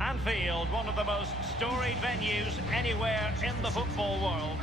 Anfield, one of the most storied venues anywhere in the football world.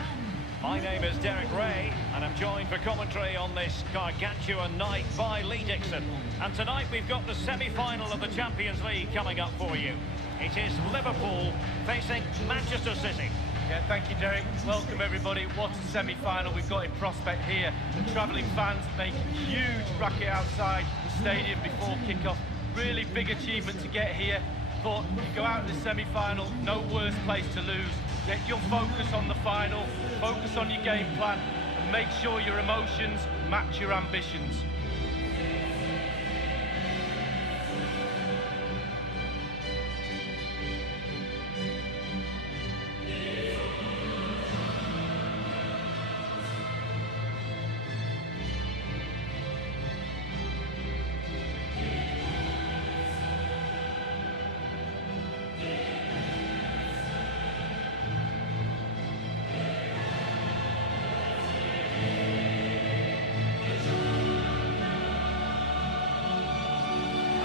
My name is Derek Ray, and I'm joined for commentary on this gargantuan night by Lee Dixon. And tonight we've got the semi-final of the Champions League coming up for you. It is Liverpool facing Manchester City. Yeah, thank you, Derek. Welcome, everybody. What a semi-final we've got in prospect here. The travelling fans making huge racket outside the stadium before kick-off. Really big achievement to get here. But you go out in the semi-final, no worse place to lose. Get your focus on the final, focus on your game plan, and make sure your emotions match your ambitions.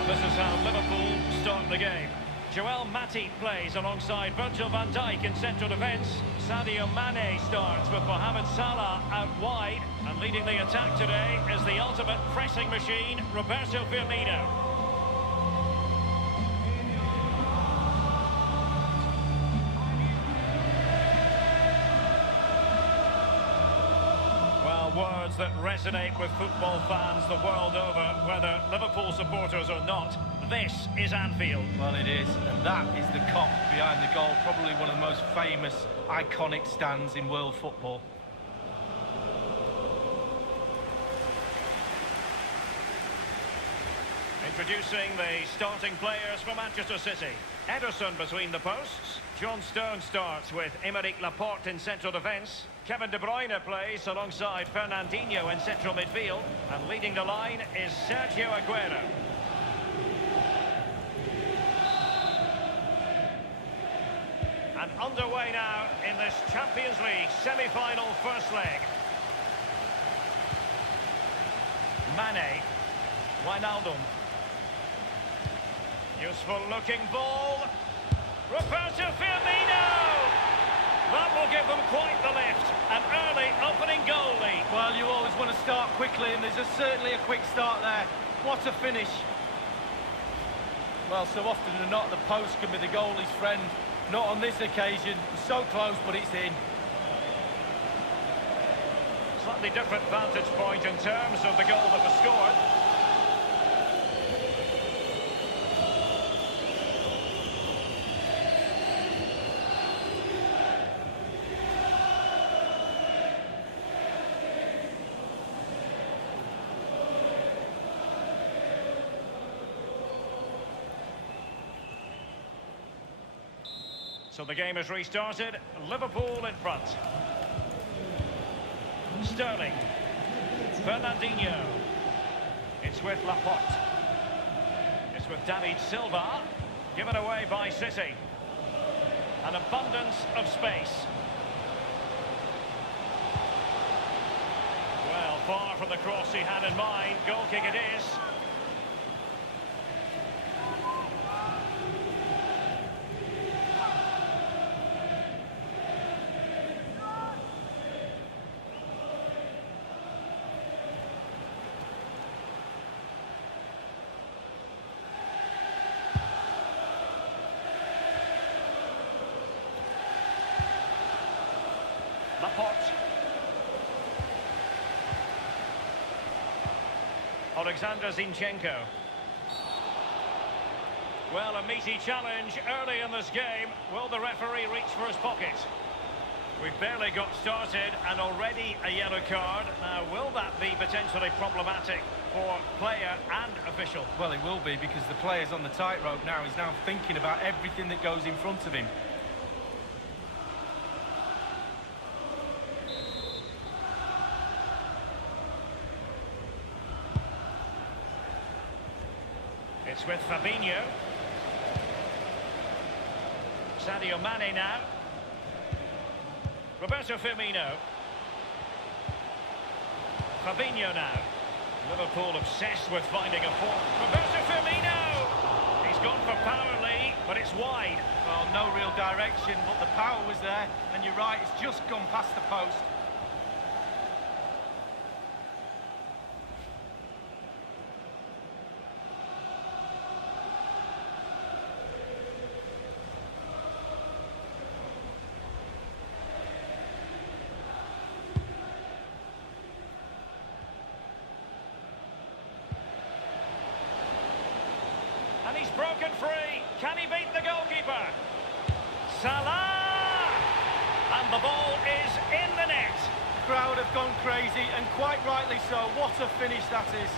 This is how Liverpool start the game. Joel Matip plays alongside Virgil van Dijk in central defence. Sadio Mane starts with Mohamed Salah out wide. And leading the attack today is the ultimate pressing machine, Roberto Firmino. Well, words that resonate with football fans the world over, whether Liverpool supporters or not. This is Anfield. Well, it is, and that is the cop behind the goal. Probably one of the most famous, iconic stands in world football. Introducing the starting players for Manchester City. Ederson between the posts. John Stones starts with Aymeric Laporte in central defence. Kevin De Bruyne plays alongside Fernandinho in central midfield. And leading the line is Sergio Aguero. And underway now in this Champions League semi-final first leg. Mane. Wijnaldum. Useful looking ball. Roberto Firmino! That will give them quite the lift. An early opening goal lead. Well, you always want to start quickly, and there's certainly a quick start there. What a finish. Well, so often than not, the post can be the goalie's friend. Not on this occasion. So close, but it's in. Slightly different vantage point in terms of the goal that was scored. So the game has restarted. Liverpool in front. Sterling. Fernandinho. It's with Laporte. It's with David Silva. Given away by City. An abundance of space. Well, far from the cross he had in mind. Goal kick it is. Laporte. Alexander Zinchenko. Well, a meaty challenge early in this game. Will the referee reach for his pocket? We've barely got started and already a yellow card. Now, will that be potentially problematic for player and official? Well, it will be, because the player's on the tightrope now. He's now thinking about everything that goes in front of him. It's with Fabinho. Sadio Mane now. Roberto Firmino. Fabinho now. Liverpool obsessed with finding a fourth. Roberto Firmino! He's gone for power, Lee, but it's it's wide. Well, no real direction, but the power was there, and you're right, it's just gone past the post. And he's broken free. Can he beat the goalkeeper? Salah! And the ball is in the net. The crowd have gone crazy, and quite rightly so. What a finish that is.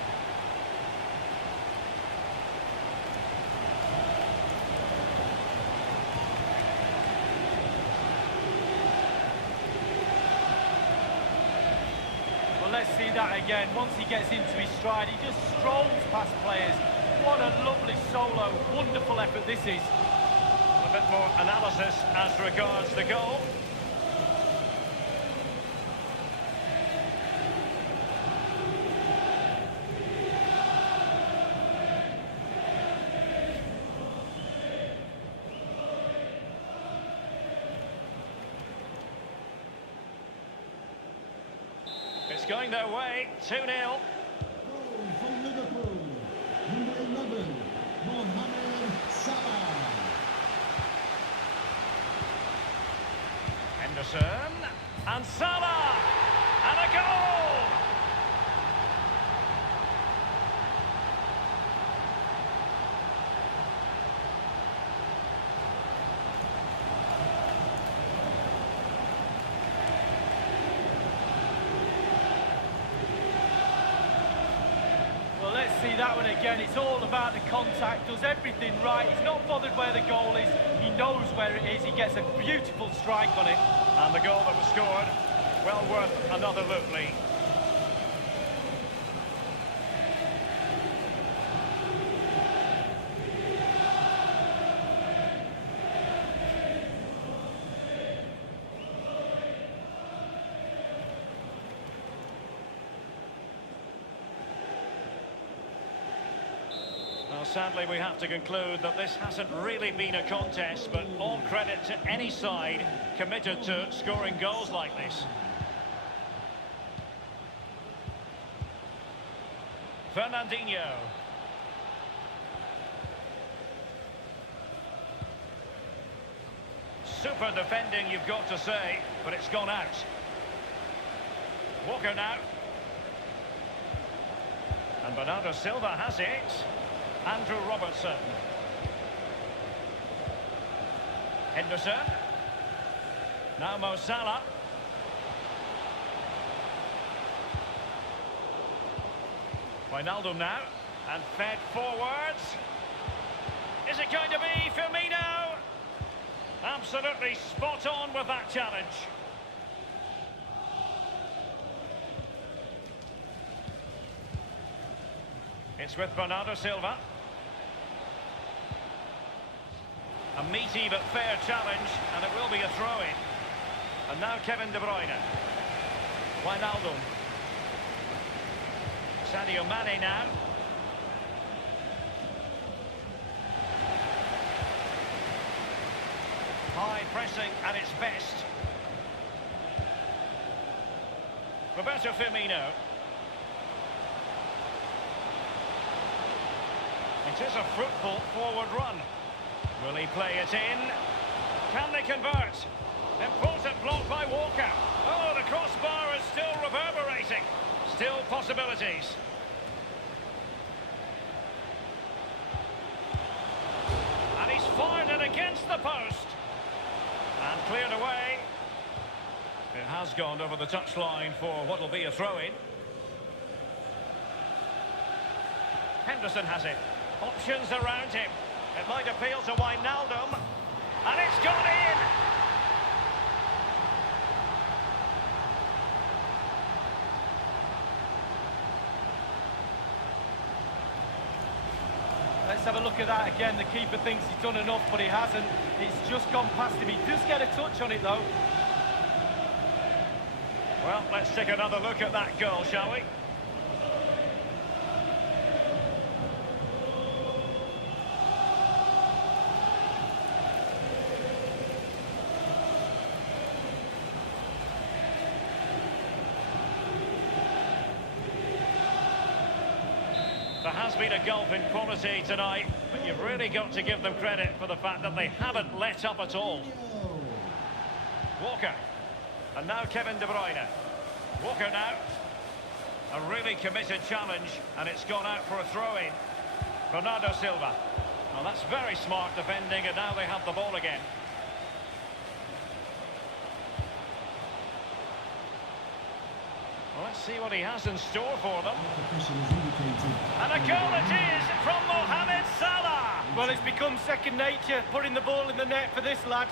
Well, let's see that again. Once he gets into his stride, he just strolls past players. What a lovely solo, wonderful effort this is. A bit more analysis as regards the goal. It's going their way, 2-0. From Liverpool, number 11, Mohamed Salah. Henderson, and Salah, and a goal! Well, let's see that one again. It's all about the contact, does everything right. He's not bothered where the goal is. He knows where it is. He gets a beautiful strike on it. And the goal that was scored, well worth another look, Lee. Well, sadly, we have to conclude that this hasn't really been a contest, but all credit to any side committed to scoring goals like this. Fernandinho. Super defending, you've got to say, but it's gone out. Walker now. And Bernardo Silva has it. Andrew Robertson. Henderson. Now Mo Salah. Wijnaldum now. And fed forwards. Is it going to be Firmino? Absolutely spot on with that challenge. It's with Bernardo Silva. A meaty but fair challenge, and it will be a throw-in. And now Kevin De Bruyne. Wijnaldum. Sadio Mane now. High pressing at its best. Roberto Firmino. It is a fruitful forward run. Will he play it in? Can they convert? Important block by Walker. Oh, the crossbar is still reverberating. Still possibilities. And he's fired it against the post. And cleared away. It has gone over the touchline for what will be a throw-in. Henderson has it. Options around him. It might appeal to Wijnaldum. And it's gone in! Let's have a look at that again. The keeper thinks he's done enough, but he hasn't. It's just gone past him. He does get a touch on it, though. Well, let's take another look at that goal, shall we? has been a gulf in quality tonight, but you've really got to give them credit for the fact that they haven't let up at all. Walker. And now Kevin De Bruyne. Walker now. A really committed challenge, and it's gone out for a throw-in. Bernardo Silva. Well, that's very smart defending, and now they have the ball again. Well, let's see what he has in store for them. And a goal it is from Mohamed Salah. Well, it's become second nature, putting the ball in the net for this lad.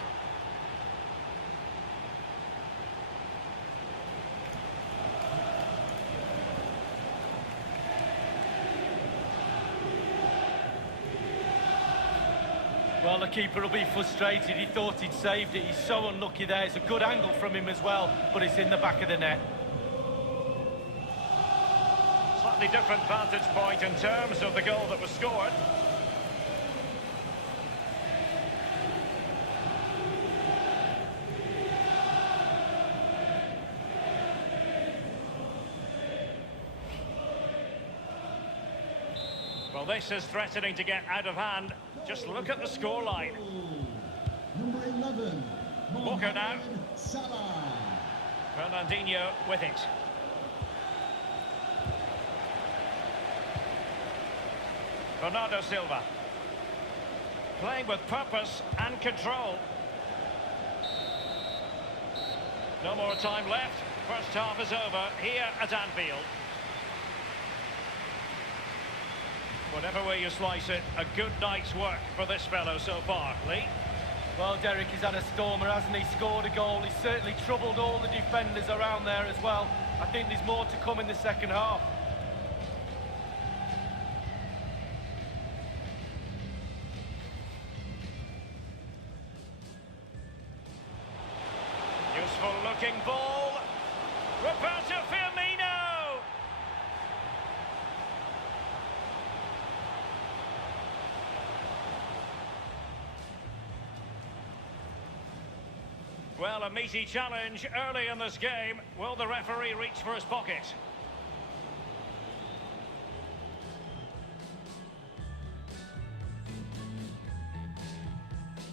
Well, the keeper will be frustrated. He thought he'd saved it. He's so unlucky there. It's a good angle from him as well, but it's in the back of the net. Slightly different vantage point in terms of the goal that was scored. Well, this is threatening to get out of hand. Just look at the scoreline. Number 11. Walker now. Salah. Fernandinho with it. Bernardo Silva. Playing with purpose and control. No more time left. First half is over here at Anfield. Whatever way you slice it, a good night's work for this fellow so far. Lee? Well, Derek, he's had a stormer, hasn't he? Scored a goal. He's certainly troubled all the defenders around there as well. I think there's more to come in the second half. Useful looking ball. Roberto Firmino. Well, a meaty challenge early in this game. Will the referee reach for his pocket?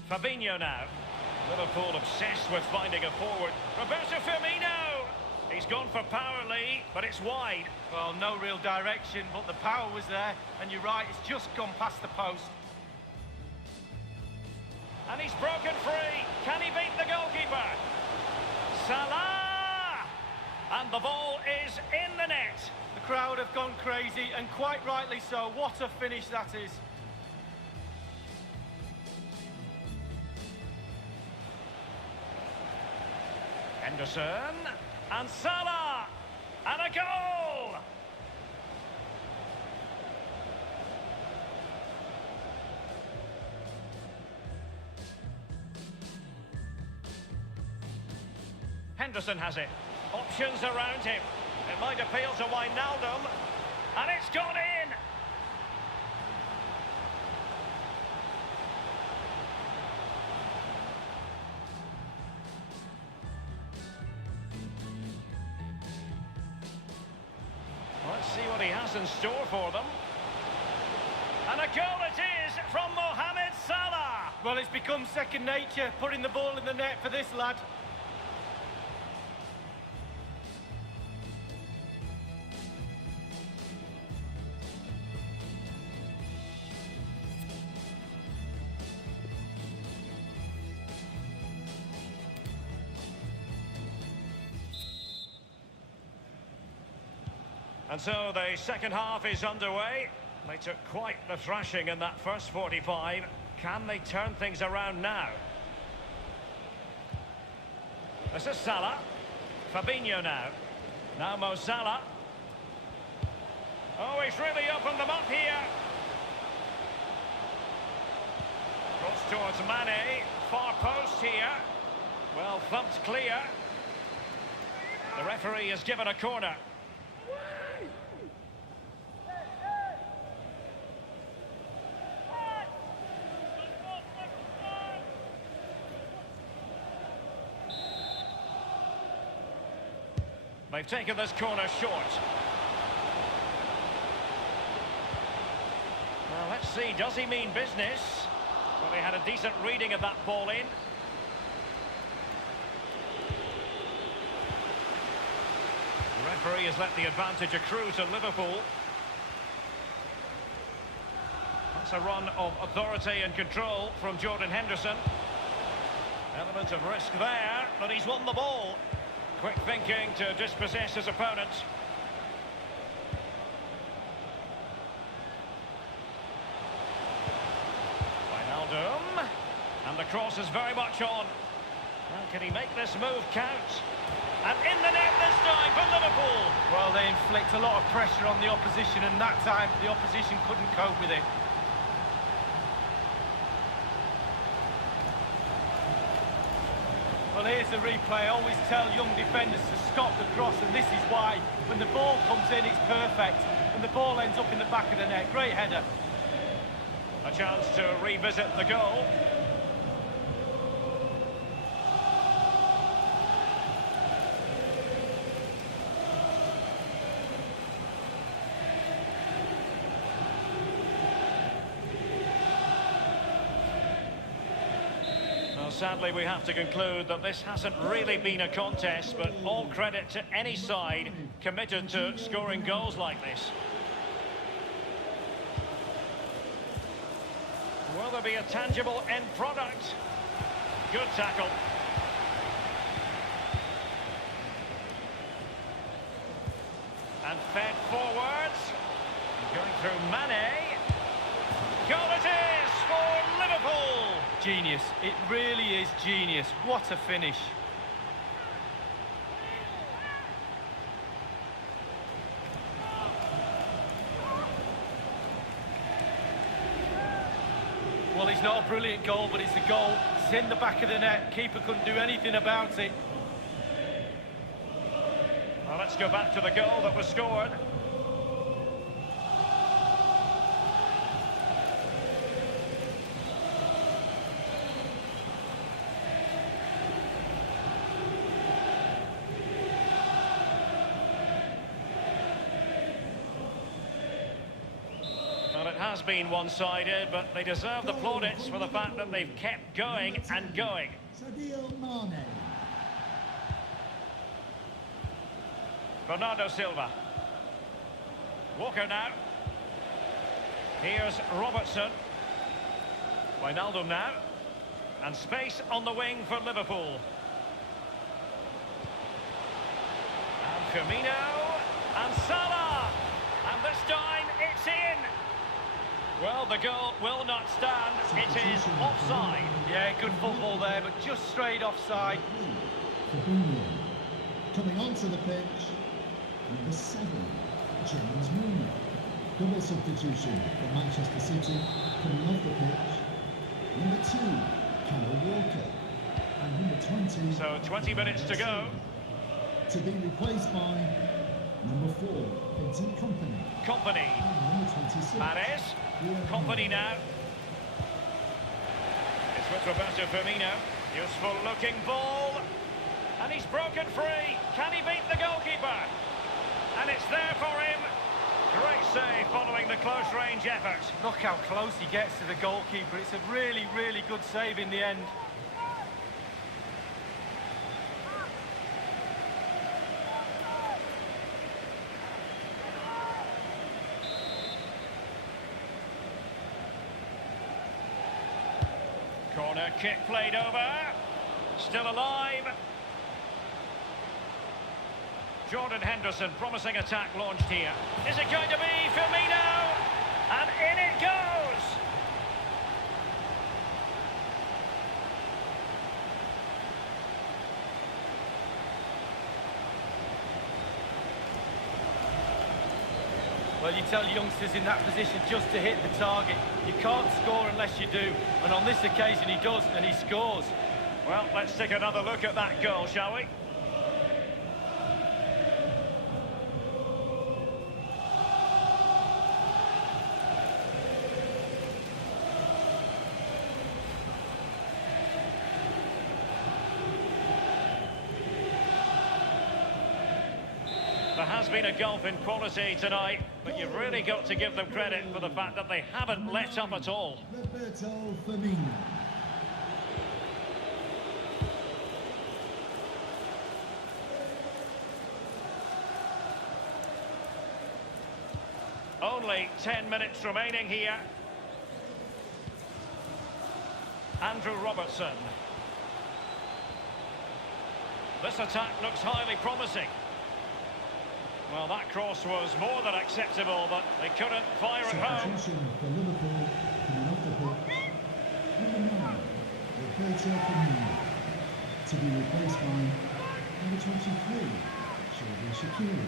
Fabinho now. Liverpool obsessed with finding a forward. Roberto Firmino! He's gone for power, Lee, but it's wide. Well, no real direction, but the power was there. And you're right, it's just gone past the post. And he's broken free. Can he beat the goalkeeper? Salah! And the ball is in the net. The crowd have gone crazy, and quite rightly so. What a finish that is. Henderson, and Salah, and a goal! Henderson has it. Options around him. It might appeal to Wijnaldum, and it's gone in! Let's see what he has in store for them. And a goal it is from Mohamed Salah. Well, it's become second nature, putting the ball in the net for this lad. And so the second half is underway. They took quite the thrashing in that first 45. Can they turn things around now? This is Salah. Fabinho now. Now Mo Salah. Oh, he's really opened them up here. Cross towards Mane. Far post here. Well thumped clear. The referee has given a corner. They've taken this corner short. Let's see, does he mean business? Well, he had a decent reading of that ball in. The referee has let the advantage accrue to Liverpool. That's a run of authority and control from Jordan Henderson. Element of risk there, but he's won the ball. Quick thinking to dispossess his opponent. Wijnaldum. And the cross is very much on. Well, can he make this move count? And in the net this time for Liverpool. Well, they inflict a lot of pressure on the opposition, and that time the opposition couldn't cope with it. Well, here's the replay. I always tell young defenders to stop the cross, and this is why. When the ball comes in, it's perfect, and the ball ends up in the back of the net. Great header. A chance to revisit the goal. Sadly, we have to conclude that this hasn't really been a contest, but all credit to any side committed to scoring goals like this. Will there be a tangible end product? Good tackle. And fed forwards. Going through Mane. Goal it is for Liverpool! Genius. It really is genius. What a finish. Well, it's not a brilliant goal, but it's a goal. It's in the back of the net. Keeper couldn't do anything about it. Well, let's go back to the goal that was scored. Well, it has been one-sided, but they deserve the plaudits for the fact that they've kept going and going. Sadio Mane. Bernardo Silva. Walker now. Here's Robertson. Wijnaldum now. And space on the wing for Liverpool. And Firmino. And Salah. And this time it's in. Well, the goal will not stand. It is offside. Yeah, good football there, but just straight offside. Fabinho. Coming onto the pitch, number 7, James Milner. Double substitution for Manchester City, coming off the pitch. Number 2, Kyle Walker. And number 20... So 20 minutes to go. To be replaced by number 4, Vincent Kompany. Kompany. And number 26. Mahrez. Kompany now. It's with Roberto Firmino. Useful looking ball. And he's broken free. Can he beat the goalkeeper? And it's there for him. Great save following the close range effort. Look how close he gets to the goalkeeper. It's a really, really good save in the end. Corner kick played over. Still alive. Jordan Henderson, promising attack launched here. Is it going to be Firmino? And in it goes! Well, you tell youngsters in that position just to hit the target. You can't score unless you do. And on this occasion he does, and he scores. Well, let's take another look at that goal, shall we? There has been a gulf in quality tonight, but But you've really got to give them credit for the fact that they haven't let up at all. Roberto Firmino. Only 10 minutes remaining here. Andrew Robertson. This attack looks highly promising. Well, that cross was more than acceptable, but they couldn't fire it home. Substitution for Liverpool coming off the pitch. Number 9, Roberto Firmino. To be replaced by number 23, Xherdan Shaqiri.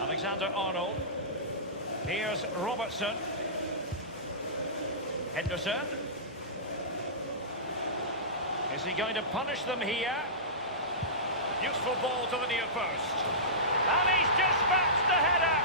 Alexander-Arnold. Here's Robertson. Henderson. Is he going to punish them here? Useful ball to the near post. And he's dispatched the header.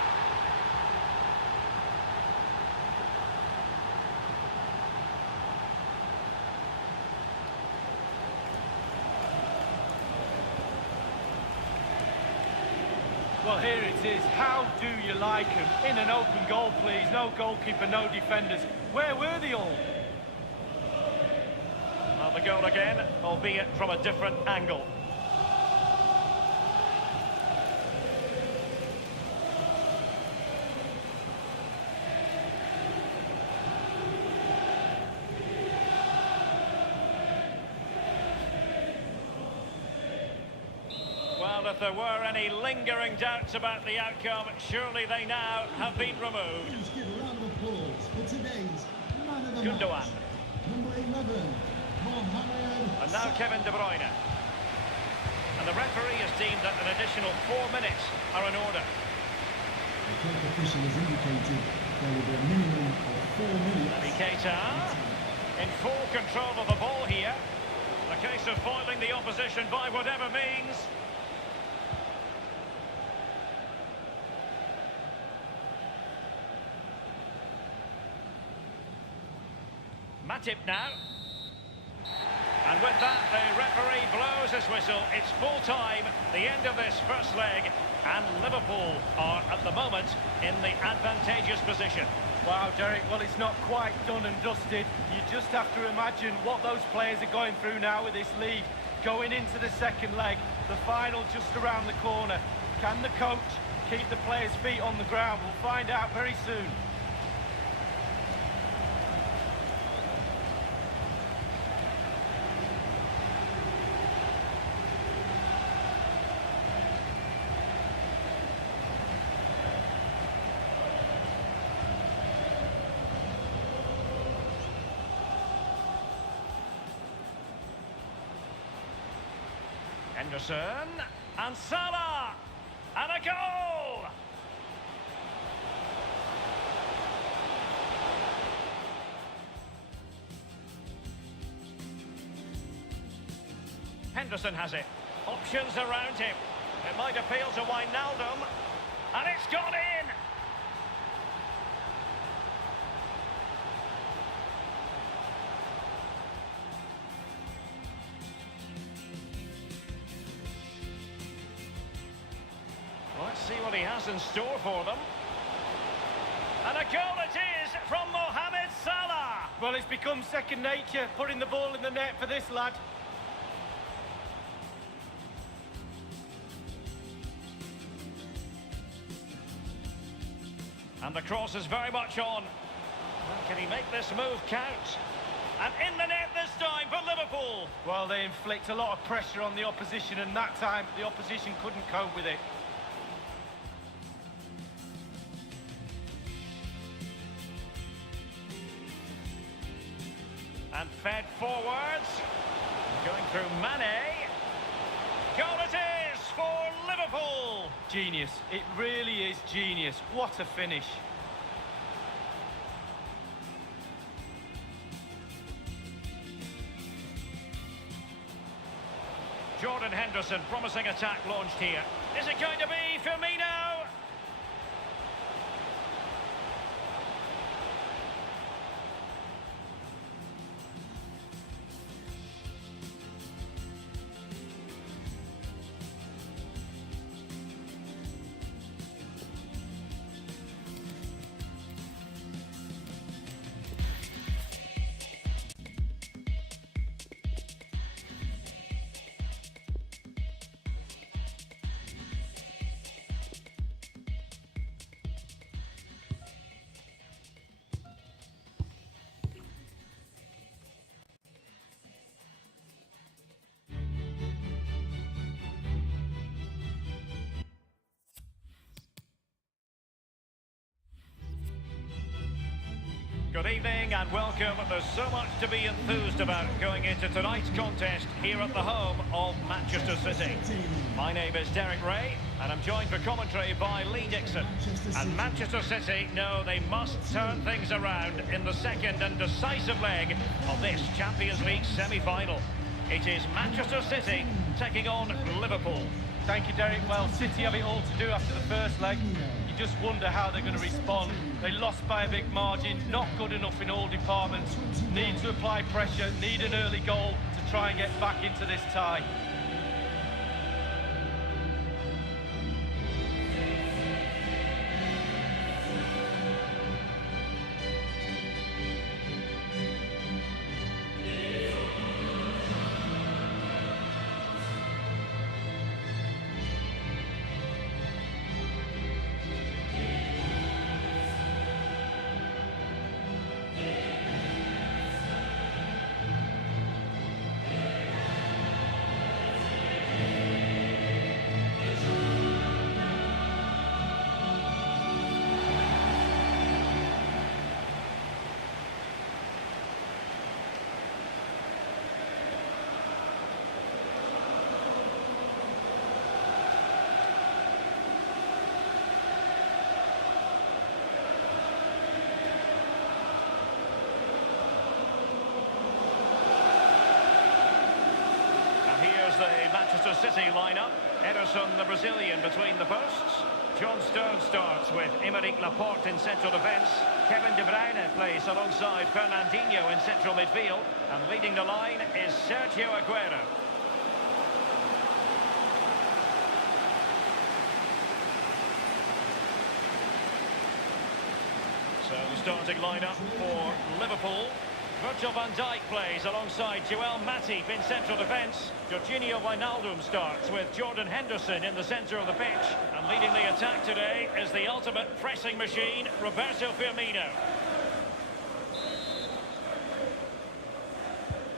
Well, here it is. How do you like him? In an open goal, please. No goalkeeper, no defenders. Where were they all? Well, the goal again, albeit from a different angle. Well, if there were any lingering doubts about the outcome, surely they now have been removed. Please give a round of applause for today's man of the Gundogan. match. Number 11, Mohamed And now Salah. Kevin De Bruyne. And the referee has deemed that an additional 4 minutes are in order. The club official has indicated there will be a minimum of 4 minutes. Naby Keita in full control of the ball here. A case of foiling the opposition by whatever means. Matip now. And with that, the referee blows his whistle. It's full time, the end of this first leg, and Liverpool are at the moment in the advantageous position. Wow, Derek, well, it's not quite done and dusted. You just have to imagine what those players are going through now with this lead. Going into the second leg, the final just around the corner. Can the coach keep the players' feet on the ground? We'll find out very soon. Henderson and Salah and a goal! Henderson has it. Options around him. It might appeal to Wijnaldum. And it's gone in! Let's see what he has in store for them. And a goal it is from Mohamed Salah. Well, it's become second nature, putting the ball in the net for this lad. And the cross is very much on. Can he make this move count? And in the net this time for Liverpool. Well, they inflict a lot of pressure on the opposition, and that time the opposition couldn't cope with it. And fed forwards. Going through Mane. Goal it is for Liverpool. Genius. It really is genius. What a finish. Jordan Henderson, promising attack launched here. Is it going to be Firmino? Good evening and welcome. There's so much to be enthused about going into tonight's contest here at the home of Manchester City. My name is Derek Ray and I'm joined for commentary by Lee Dixon. And Manchester City know they must turn things around in the second and decisive leg of this Champions League semi-final. It is Manchester City taking on Liverpool. Thank you, Derek. Well, City have it all to do after the first leg. You just wonder how they're going to respond. They lost by a big margin, not good enough in all departments. Need to apply pressure, need an early goal to try and get back into this tie. The Manchester City lineup. Ederson, the Brazilian, between the posts. John Stones starts with Aymeric Laporte in central defence. Kevin De Bruyne plays alongside Fernandinho in central midfield. And leading the line is Sergio Aguero. So the starting lineup for Liverpool. Virgil van Dijk plays alongside Joel Matip in central defence. Jorginho Wijnaldum starts with Jordan Henderson in the centre of the pitch. And leading the attack today is the ultimate pressing machine, Roberto Firmino.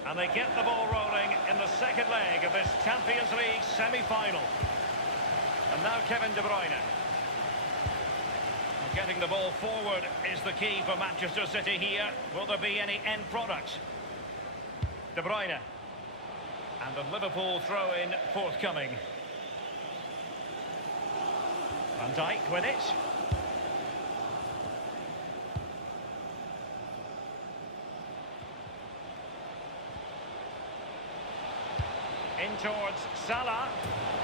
And they get the ball rolling in the second leg of this Champions League semi-final. And now Kevin De Bruyne. Getting the ball forward is the key for Manchester City here. Will there be any end product? De Bruyne. And the Liverpool throw-in forthcoming. Van Dijk with it. In towards Salah.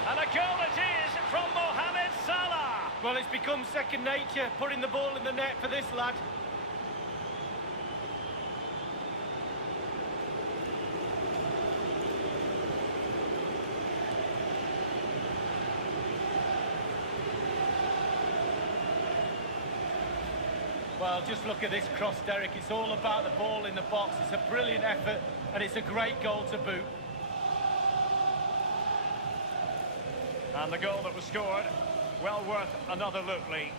And a goal it is from Mohamed Salah. Well, it's become second nature, putting the ball in the net for this lad. Well, just look at this cross, Derek. It's all about the ball in the box. It's a brilliant effort, and it's a great goal to boot. And the goal that was scored, well worth another look, Lee.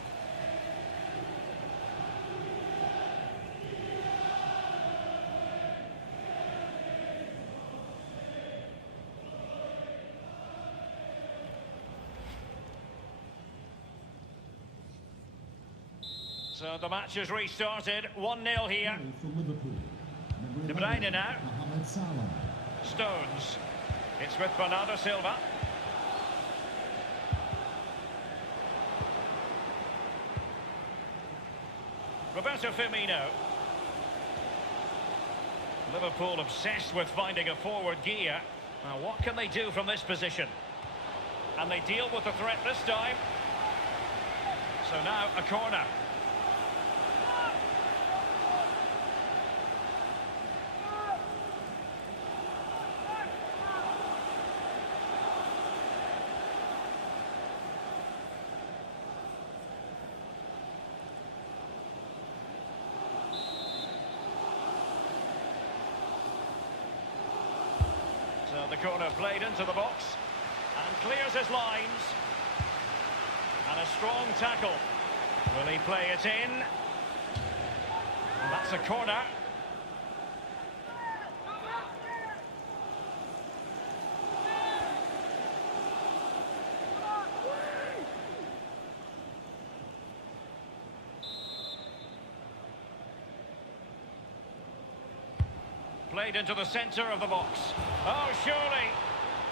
So the match has restarted, 1-0 here. De Bruyne now. Mohamed Salah. Stones. It's with Bernardo Silva. Roberto Firmino. Liverpool obsessed with finding a forward gear. Now what can they do from this position? And they deal with the threat this time. So now a corner. So the corner played into the box and clears his lines. And a strong tackle. Will he play it in? And that's a corner. Played into the centre of the box. Oh, surely.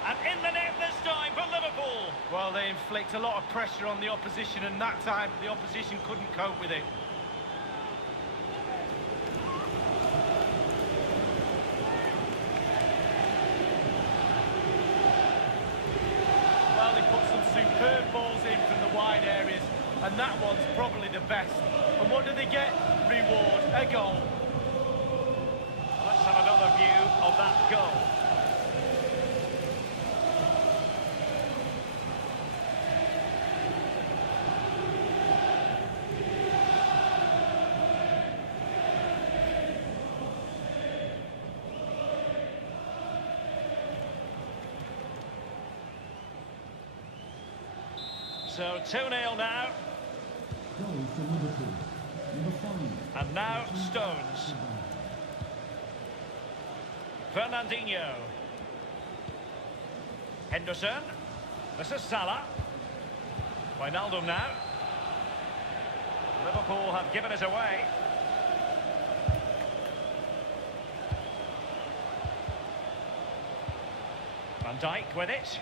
And in the net this time for Liverpool. Well, they inflict a lot of pressure on the opposition, and that time the opposition couldn't cope with it. Well, they put some superb balls in from the wide areas, and that one's probably the best. And what do they get? Reward, a goal. Let's have another view of that goal. So 2-0 now. Goal for Liverpool. Number 5. And now Stones. Fernandinho. Henderson. This is Salah. Wijnaldum now. Liverpool have given it away. Van Dijk with it.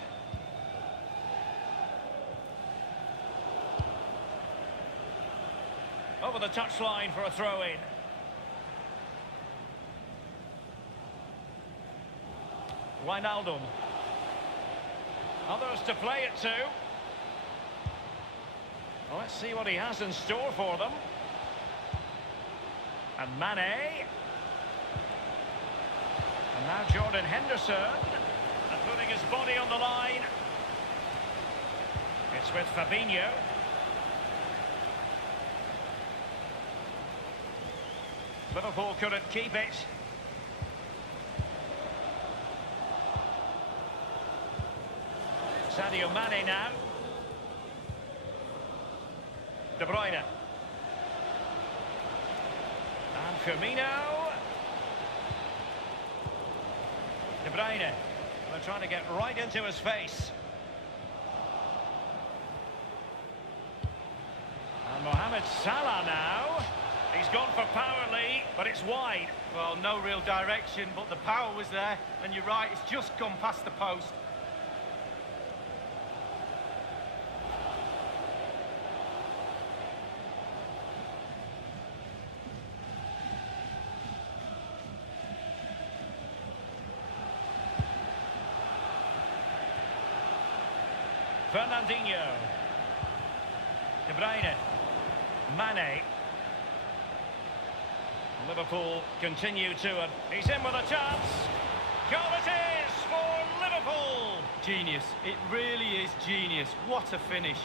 Over the touchline for a throw-in. Wijnaldum. Others to play it to. Well, let's see what he has in store for them. And Mane. And now Jordan Henderson. And putting his body on the line. It's with Fabinho. Liverpool couldn't keep it. Sadio Mane now. De Bruyne. And Firmino. De Bruyne. They're trying to get right into his face. And Mohamed Salah now. He's gone for power, Lee, but it's wide. Well, no real direction, but the power was there. And you're right, it's just gone past the post. Fernandinho. De Bruyne. Mane. Liverpool continue to it. He's in with a chance. Goal it is for Liverpool. Genius. It really is genius. What a finish.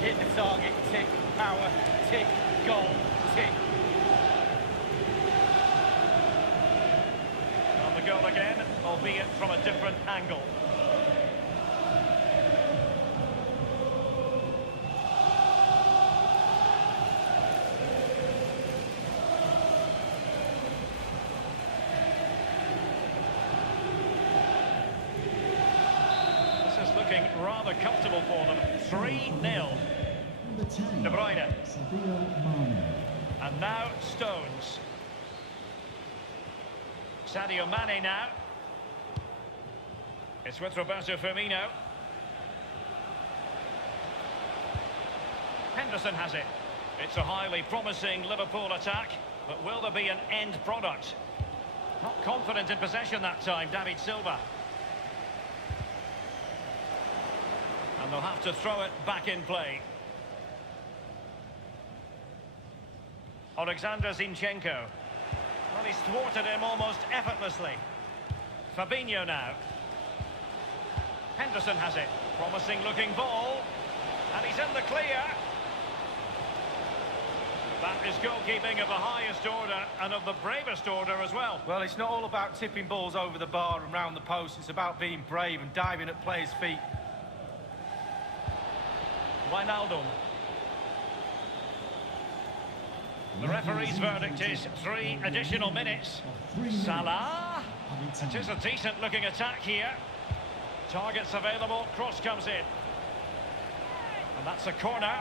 Hit the target, tick, power, tick, goal, tick. On the goal again, albeit from a different angle. Rather comfortable for them. 3-0. Number 10. De Bruyne. Sadio Mane. And now Stones. Sadio Mane now. It's with Roberto Firmino. Henderson has it. It's a highly promising Liverpool attack, but will there be an end product? Not confident in possession that time, David Silva. And they'll have to throw it back in play. Alexander Zinchenko. Well, he's thwarted him almost effortlessly. Fabinho now. Henderson has it. Promising looking ball. And he's in the clear. That is goalkeeping of the highest order and of the bravest order as well. Well, it's not all about tipping balls over the bar and round the post. It's about being brave and diving at players' feet. Wijnaldum. The referee's verdict is 3 additional minutes. Salah. It is a decent looking attack here. Targets available, cross comes in. And that's a corner.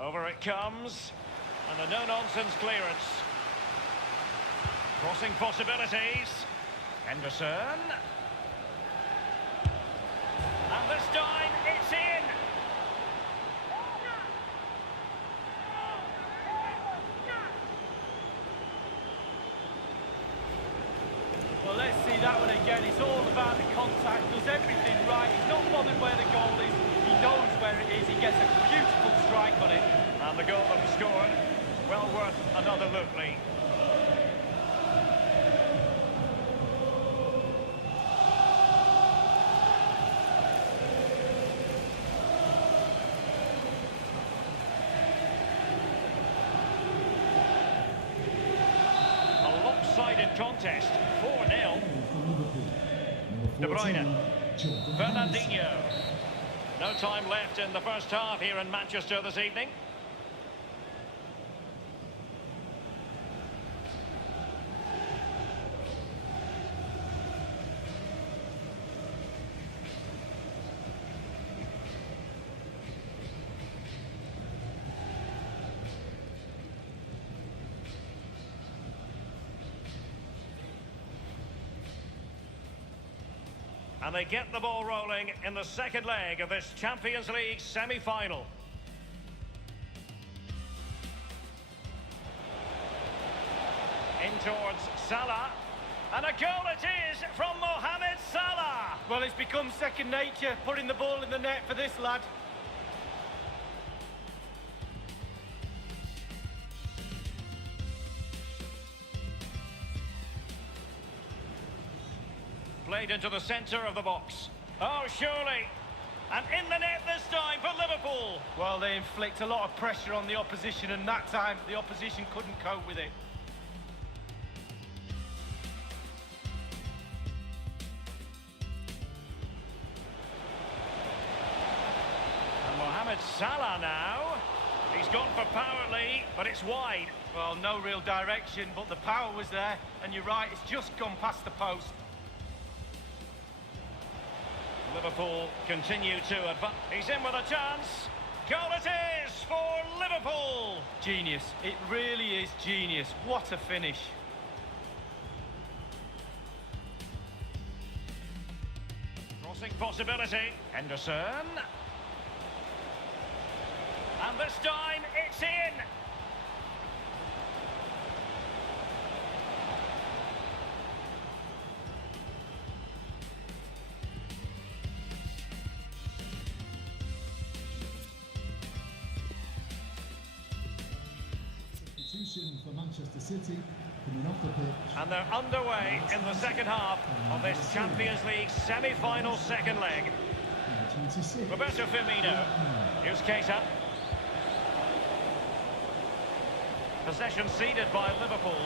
Over it comes. And a no-nonsense clearance. Crossing possibilities. Henderson. And this time, it's in! Well, let's see that one again. It's all about the contact. Does everything right. He's not bothered where the goal is. He knows where it is. He gets a beautiful strike on it. And the goal that was scored, well worth another look, Lee. A lopsided contest, 4-0. De Bruyne. Fernandinho. No time left in the first half here in Manchester this evening. And they get the ball rolling in the second leg of this Champions League semi-final. In towards Salah. And a goal it is from Mohamed Salah. Well, it's become second nature, putting the ball in the net for this lad. Played into the centre of the box. Oh, surely. And in the net this time for Liverpool. Well, they inflict a lot of pressure on the opposition, and that time the opposition couldn't cope with it. And Mohamed Salah now. He's gone for power, Lee, but it's wide. Well, no real direction, but the power was there, and you're right, it's just gone past the post. Liverpool continue to advance. He's in with a chance. Goal it is for Liverpool. Genius. It really is genius. What a finish. Crossing possibility. Henderson. And this time it's in. For Manchester City, coming off the pitch. And they're underway in the second half of this Champions League semi-final second leg. 26. Roberto Firmino. Here's Keita. Possession ceded by Liverpool.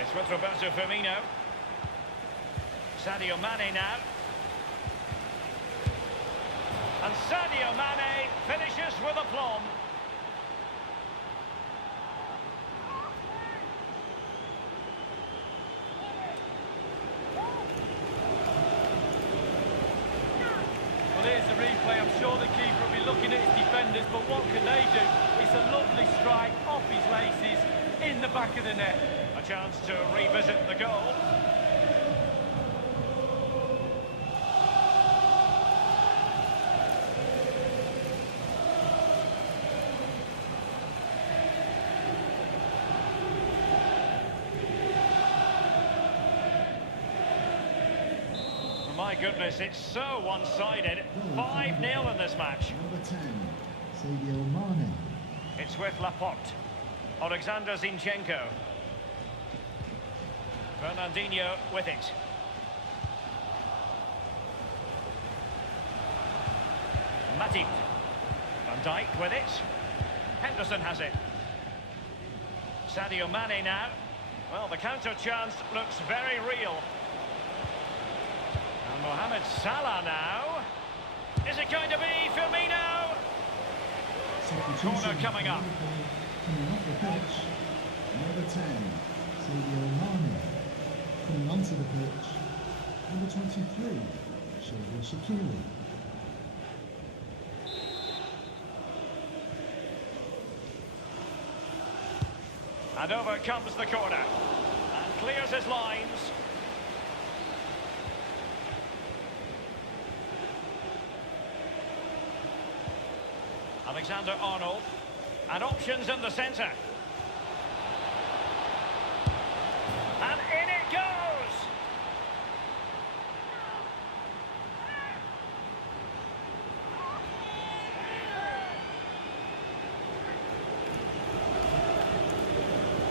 It's with Roberto Firmino. Sadio Mane now. And Sadio Mane finishes with aplomb. Here's the replay. I'm sure the keeper will be looking at his defenders, but what can they do? It's a lovely strike off his laces in the back of the net. A chance to revisit the goal. My goodness, it's so one-sided. 5-0 in this match. Number 10, Sadio Mane. It's with Laporte. Alexander Zinchenko. Fernandinho with it. Matip. Van Dijk with it. Henderson has it. Sadio Mane now. Well, the counter chance looks very real. And Mohamed Salah now. Is it going to be Firmino? Corner coming up. Coming off the pitch, number 10, Sadio Mane. Coming onto the pitch, number 23, Xherdan Shaqiri. And over comes the corner. And clears his lines. Alexander-Arnold. And options in the centre. And in it goes!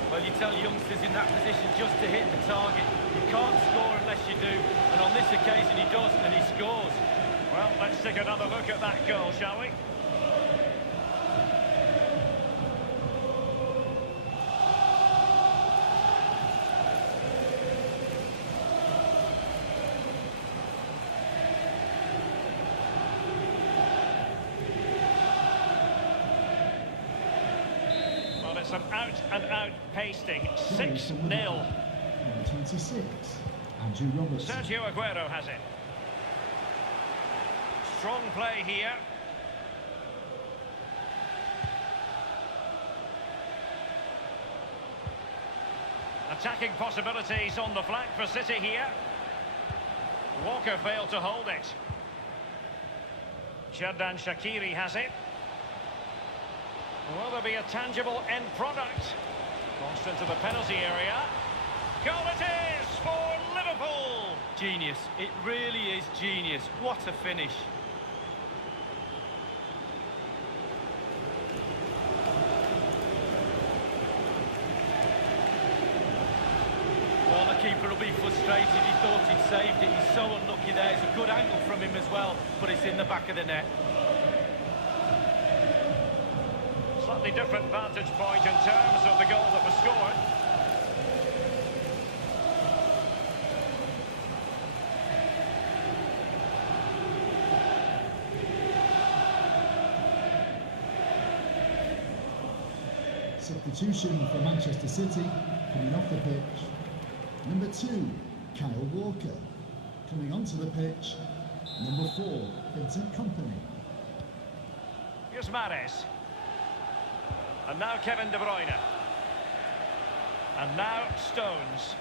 Well, you tell youngsters in that position just to hit the target. You can't score unless you do. And on this occasion he does, and he scores. Well, let's take another look at that goal, shall we? Well, it's an out-and-out pasting. 6-0. Number 26, Andrew Robertson. Sergio Aguero has it. Strong play here. Attacking possibilities on the flank for City here. Walker failed to hold it. Xherdan Shaqiri has it. Will there be a tangible end product? Crossed into the penalty area. Goal it is for Liverpool! Genius. It really is genius. What a finish. Well, the keeper will be frustrated. He thought he'd saved it. He's so unlucky there. It's a good angle from him as well, but it's in the back of the net. Slightly different vantage point in terms of the goal that was scored. Substitution for Manchester City, coming off the pitch. Number 2, Kyle Walker. Coming onto the pitch, number 4, Vincent Kompany. Here's Mahrez. And now Kevin De Bruyne. And now Stones.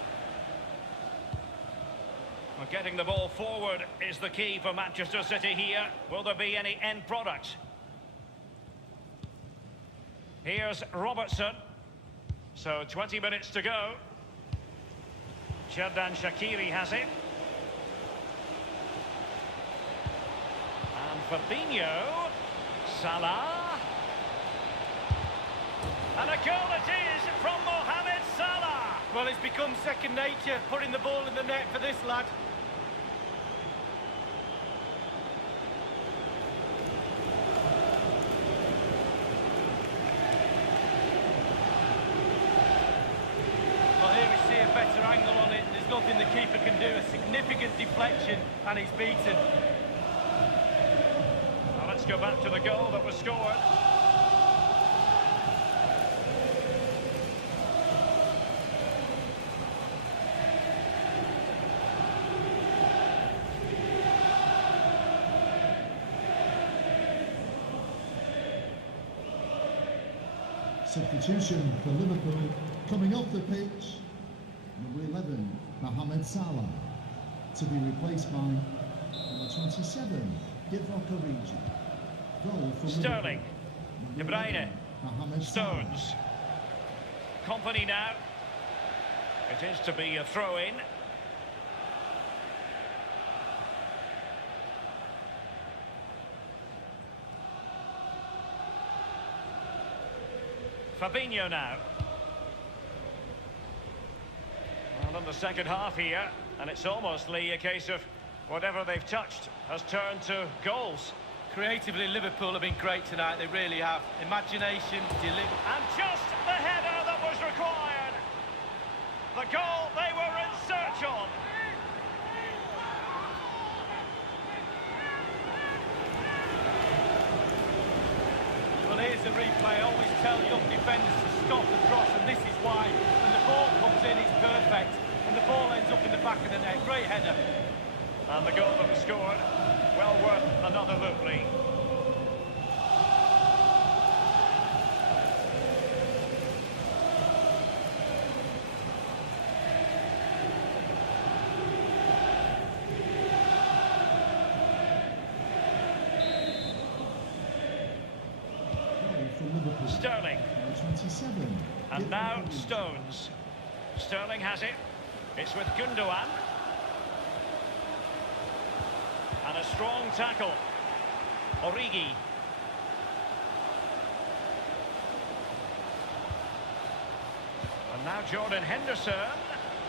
Well, getting the ball forward is the key for Manchester City here. Will there be any end product? Here's Robertson. So 20 minutes to go. Xherdan Shaqiri has it. And Fabinho. Salah. And a goal it is from Mohamed Salah. Well, it's become second nature, putting the ball in the net for this lad. Well, here we see a better angle on it. There's nothing the keeper can do. A significant deflection, and he's beaten. Well, let's go back to the goal that was scored. Substitution for Liverpool, coming off the pitch, number 11, Mohamed Salah, to be replaced by number 27, Divock Origi. Goal for Sterling, Liverpool. De Bruyne, Mohamed Salah. Stones. Kompany now. It is to be a throw-in. Fabinho now. Well, in the second half here, and it's almost, Lee, a case of whatever they've touched has turned to goals. Creatively, Liverpool have been great tonight. They really have. Imagination, delivery. And just the header that was required. The goal they were in search of. Well, here's the replay. I always tell young defenders to stop the cross, and this is why. When the ball comes in, it's perfect, and the ball ends up in the back of the net. Great header. And the goal that was scored, well worth another look, Lee. Sterling. Number 27. And now Stones. Sterling has it. It's with Gundogan. And a strong tackle. Origi. And now Jordan Henderson.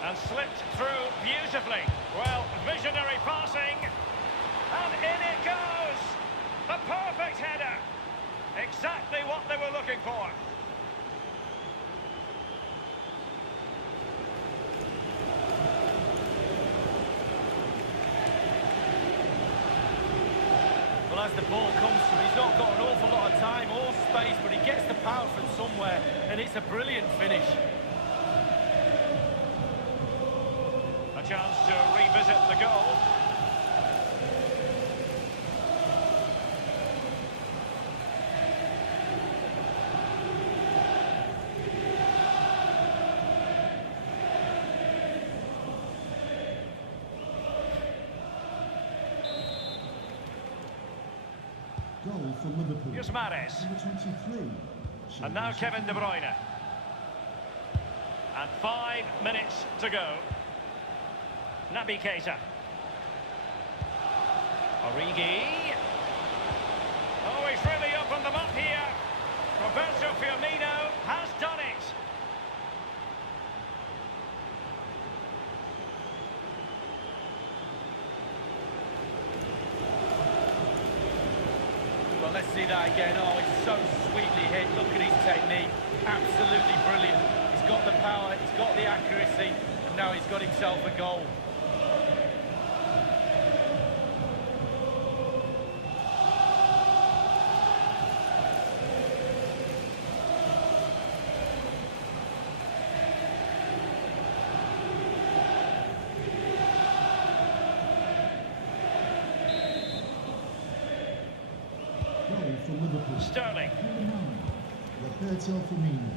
And slipped through beautifully. Well, visionary passing. And in it goes. A perfect header. Exactly what they were looking for. Well, as the ball comes to him, he's not got an awful lot of time or space, but he gets the power from somewhere, and it's a brilliant finish. A chance to revisit the goal. Goal for Liverpool. Here's Mahrez. Number 23. And now Kevin De Bruyne. And 5 minutes to go. Naby Keita. Origi. Oh, he's really opened them up here. Roberto Firmino has done it. Well, let's see that again. Oh, it's so sweetly hit. Look at his technique. Absolutely brilliant. He's got the power, he's got the accuracy, and now he's got himself a goal. Goal for Liverpool. Sterling. Number 9. Roberto Firmino.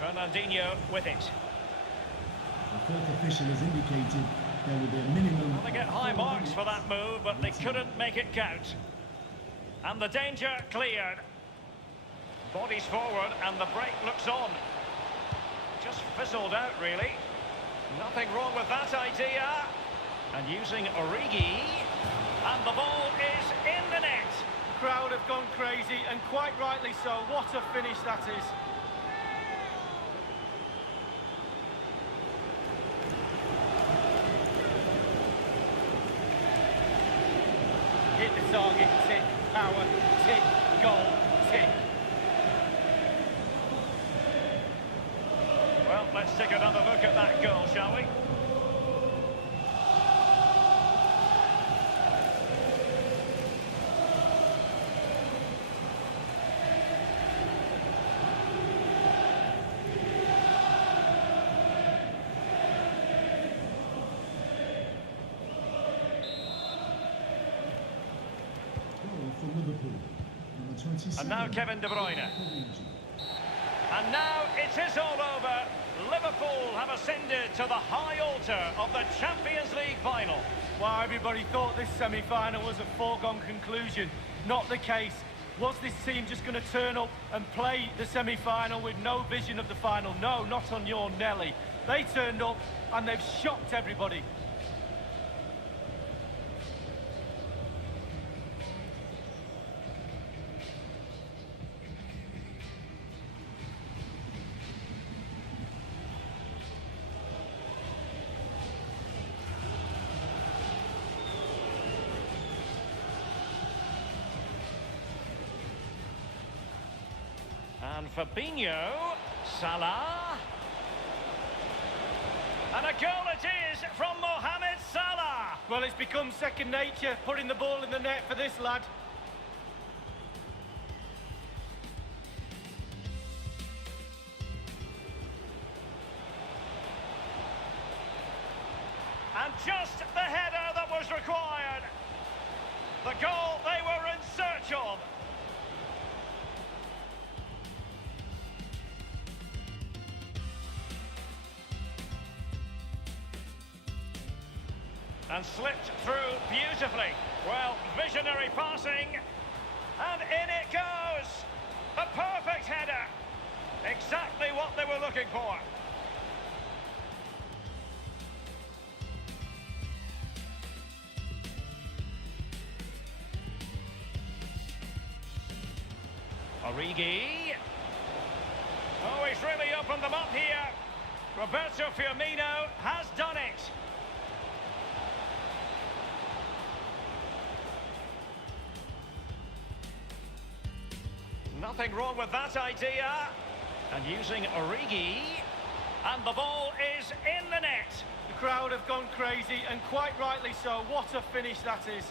Fernandinho with it. The fourth official has indicated there will be a minimum. Well, they get high marks for that move, but they couldn't make it count. And the danger cleared. Bodies forward, and the break looks on. Just fizzled out, really. Nothing wrong with that idea. And using Origi. And the ball is in the net. The crowd have gone crazy, and quite rightly so. What a finish that is. Hit the target, tick, power, tick, goal, tick. Well, let's take another look at that goal, shall we? Goal for Liverpool. Number 27. And now Kevin De Bruyne. Origi. And now it is all over. Liverpool have ascended to the high altar of the Champions League final. Well, everybody thought this semi-final was a foregone conclusion. Not the case. Was this team just going to turn up and play the semi-final with no vision of the final? No, not on your Nelly. They turned up and they've shocked everybody. And Fabinho, Salah. And a goal it is from Mohamed Salah. Well, it's become second nature, putting the ball in the net for this lad. And just the header that was required. The goal they were in search of. And slipped through beautifully. Well, visionary passing. And in it goes! A perfect header! Exactly what they were looking for. Origi. Oh, he's really opened them up here. Roberto Firmino has done it. Nothing wrong with that idea. And using Origi. And the ball is in the net. The crowd have gone crazy, and quite rightly so. What a finish that is.